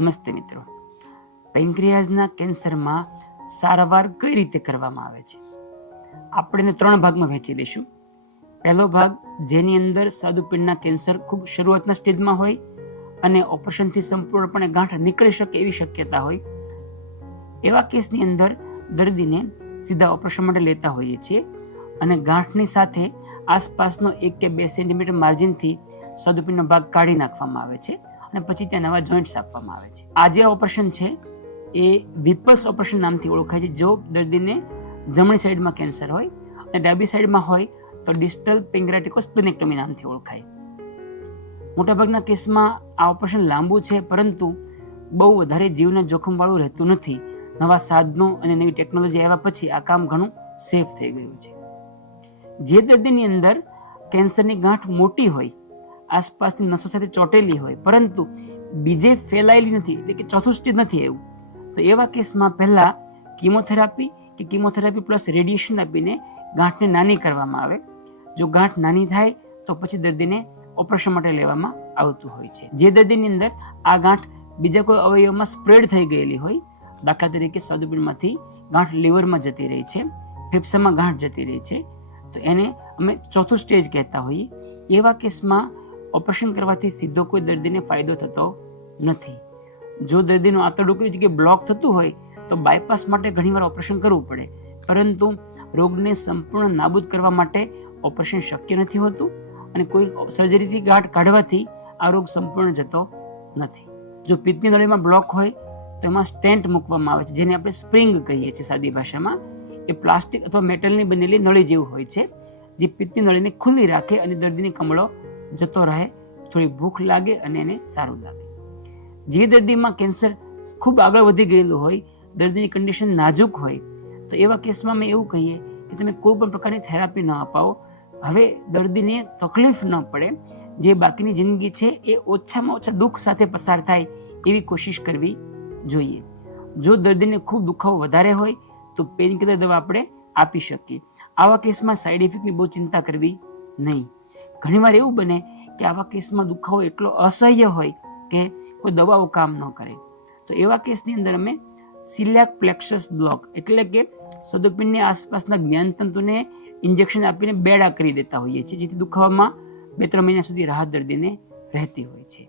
નમસ્તે મિત્રો, પેન્ક્રિયાઝના કેન્સરમાં સારવાર કઈ રીતે કરવામાં આવે છે આપણે એને 3 ભાગમાં વહેંચી લઈશું. પહેલો ભાગ જેની અંદર સ્વાદુપિંડના કેન્સર ખૂબ શરૂઆતના સ્ટેજમાં હોય અને ઓપરેશનથી સંપૂર્ણપણે ગાંઠ નીકળી શકે એવી શક્યતા હોય, એવા કેસની અંદર દર્દીને સીધા ઓપરેશન માટે લેતા હોઈએ છીએ અને ગાંઠની સાથે આસપાસનો 1 કે 2 સેન્ટીમીટર માર્જિનથી સ્વાદુપિંડનો ભાગ કાઢી નાખવામાં આવે છે અને પછી ત્યાં નવા જોઈન્ટ્સ આપવામાં આવે છે. આ જે ઓપરેશન છે એ વિપલ્સ ઓપરેશન નામથી ઓળખાય છે. જો દર્દીને જમણી સાઈડમાં કેન્સર હોય અને ડાબી સાઈડમાં હોય તો ડિસ્ટલ પેન્ક્રિયાટિકોસ્પ્લેનેક્ટોમી નામથી ઓળખાય. મોટાભાગના કેસમાં આ ઓપરેશન લાંબુ છે, પરંતુ બહુ વધારે જીવના જોખમવાળું રહેતું નથી. નવા સાધનો અને નવી ટેકનોલોજી આવ્યા પછી આ કામ ઘણું સેફ થઈ ગયું છે. જે દર્દીની અંદર કેન્સરની ગાંઠ મોટી હોય, આસપાસની નસો સાથે ચોટેલી હોય, પરંતુ બીજે ફેલાયેલી નથી, એટલે કે ચોથું સ્ટેજ નથી આવ્યું, તો એવા કેસમાં પહેલા કિમોથેરાપી પ્લસ રેડિયેશન આપીને ગાંઠને નાની કરવામાં આવે. જો ગાંઠ નાની થાય તો પછી દર્દીને ઓપરેશન માટે લેવામાં આવતું હોય છે. જે દર્દીની અંદર આ ગાંઠ બીજા કોઈ અવયવમાં સ્પ્રેડ થઈ ગયેલી હોય, દાખલા તરીકે સ્વાદુપિંડમાંથી ગાંઠ લીવરમાં જતી રહી છે, ફેફસામાં ગાંઠ જતી રહી છે, તો એને અમે ચોથું સ્ટેજ કહેતા હોઈએ. એવા કેસમાં ઓપરેશન કરવાથી સીધો કોઈ દર્દીને ફાયદો થતો નથી. જો દર્દીનું આંતરડું કોઈ જગ્યાએ બ્લોક થતું હોય તો બાયપાસ માટે ઘણીવાર ઓપરેશન કરવું પડે, પરંતુ રોગને સંપૂર્ણ નાબૂદ કરવા માટે ઓપરેશન શક્ય નથી હોતું અને કોઈ સર્જરીથી ગાંઠ કાઢવાથી આ રોગ સંપૂર્ણ જતો નથી. જો પિત્તની નળીમાં બ્લોક હોય તો એમાં સ્ટેન્ટ મૂકવામાં આવે છે, જેને આપણે સ્પ્રિંગ કહીએ છીએ સાદી ભાષામાં. એ પ્લાસ્ટિક અથવા મેટલની બનેલી નળી જેવું હોય છે, જે પિત્તની નળીને ખુલ્લી રાખે અને દર્દીને કમળો જતો રહે, થોડી ભૂખ લાગે અને એને સારું લાગે. જે દર્દીમાં કેન્સર ખૂબ આગળ વધી ગયેલું હોય, દર્દીની કન્ડિશન નાજુક હોય, તો એવા કેસમાં અમે એવું કહીએ કે તમે કોઈ પણ પ્રકારની થેરાપી ન અપાવો. હવે દર્દીને તકલીફ ન પડે, જે બાકીની જિંદગી છે એ ઓછામાં ઓછા દુઃખ સાથે પસાર થાય એવી કોશિશ કરવી જોઈએ. જો દર્દીને ખૂબ દુખાવો વધારે હોય તો પેઇનકિલર દવા આપણે આપી શકીએ. આવા કેસમાં સાઈડ ઇફેક્ટની બહુ ચિંતા કરવી નહીં. ઘણીવાર એવું બને કે આવા કેસમાં દુખાવો એટલો અસહ્ય હોય કે કોઈ દવાઓ કામ ન કરે, તો એવા કેસની અંદર અમે સિલિયાક પ્લેક્સસ બ્લોક, એટલે કે સ્વાદુપિંડની આસપાસના જ્ઞાનતંતુને ઇન્જેક્શન આપીને બેડા કરી દેતા હોઈએ છીએ, જેથી દુખાવામાં 2-3 મહિના સુધી રાહત દર્દીને રહેતી હોય છે.